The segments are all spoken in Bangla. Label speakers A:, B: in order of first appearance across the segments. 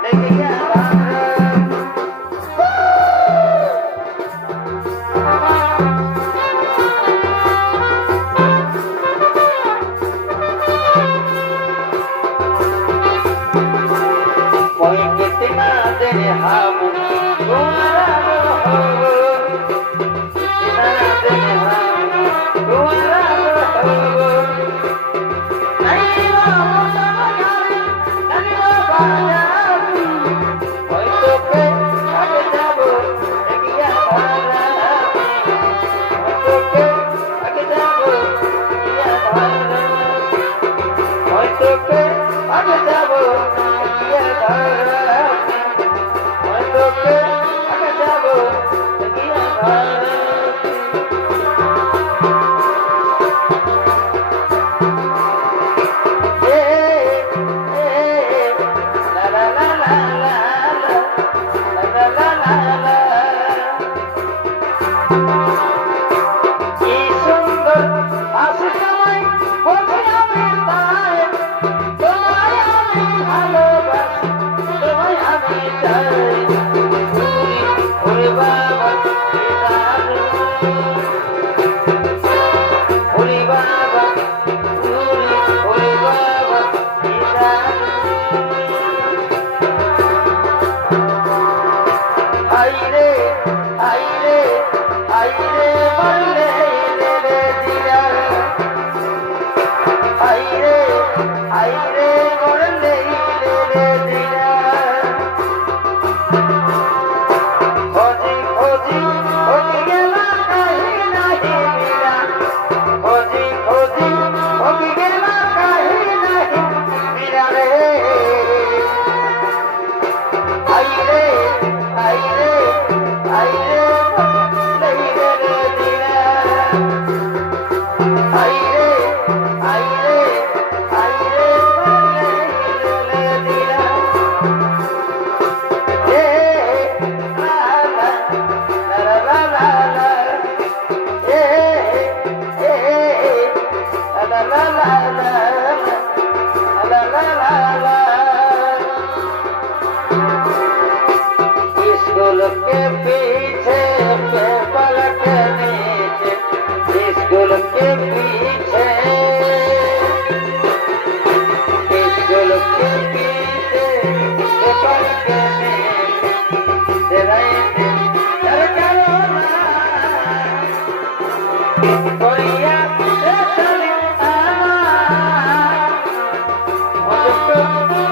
A: Make it get. Peter. School के पीछे पे पलट नीचे स्कूल के पीछे स्कूल के पीछे पे पलट नीचे रहते कोई Thank you.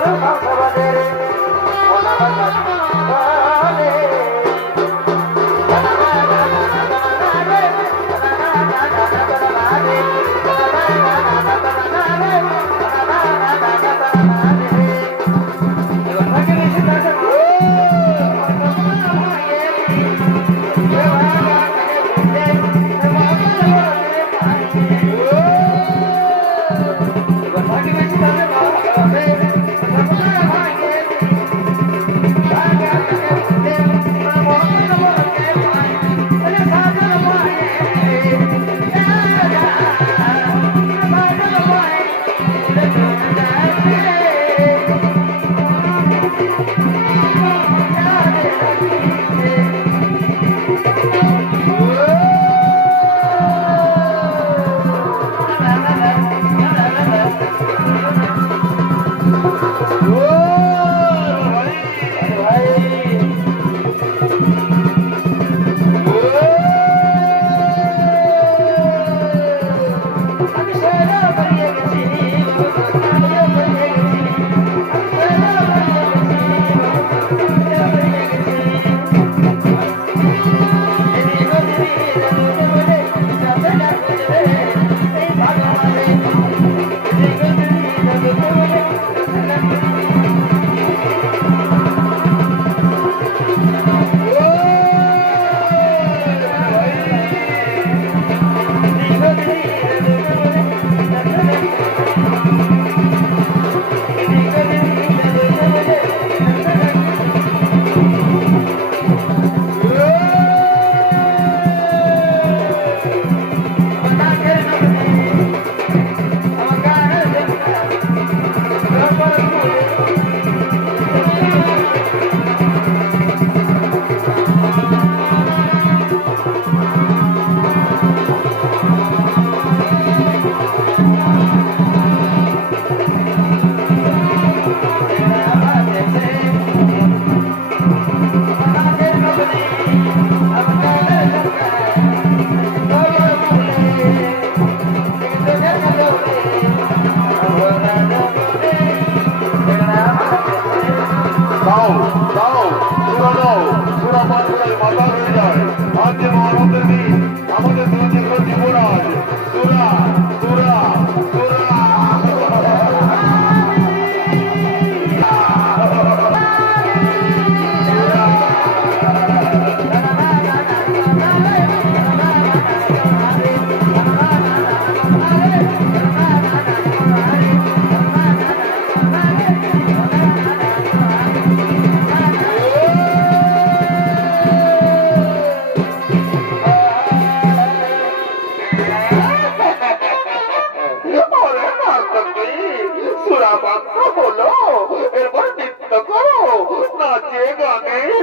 A: ভগবানের ভগবান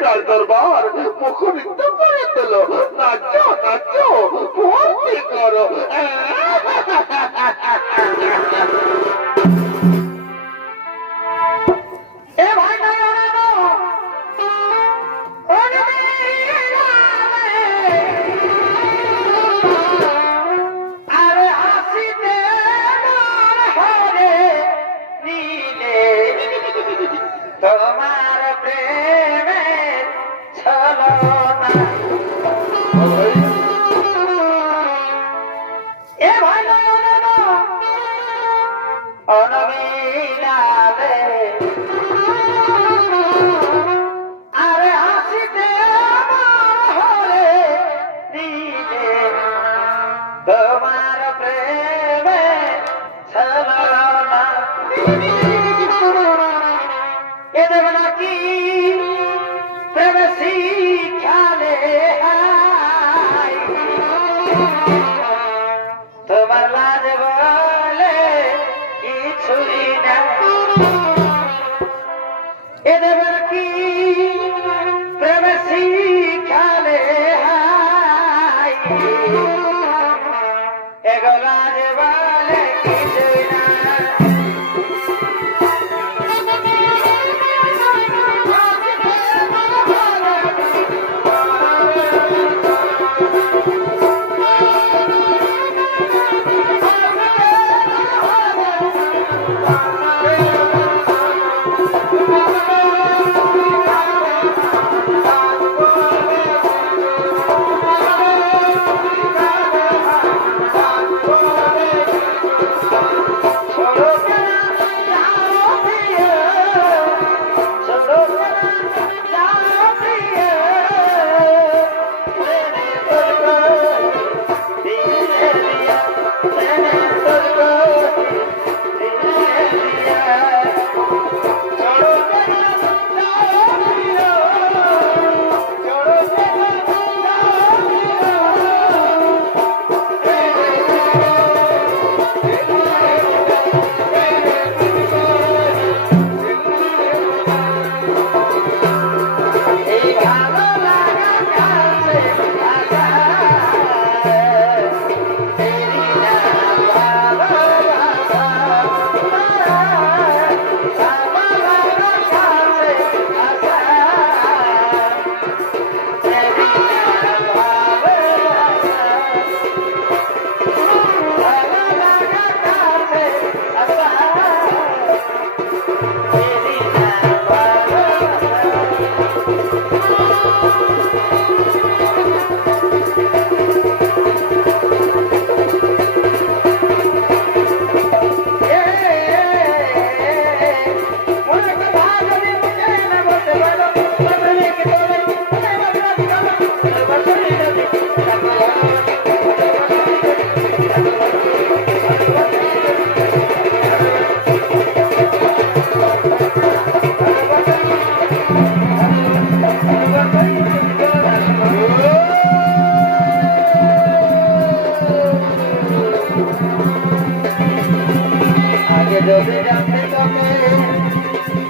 B: তার দরবার মুখরিত করে দিল। নাচো নাচো ভর্তি করো।
A: महादेवा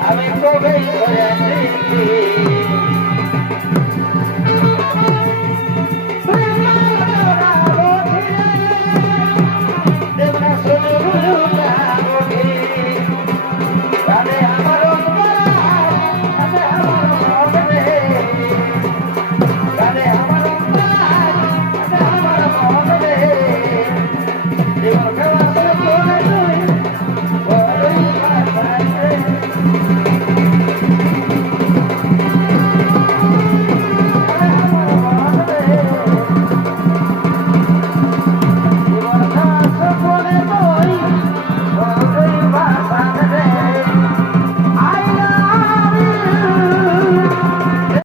A: আমি কবে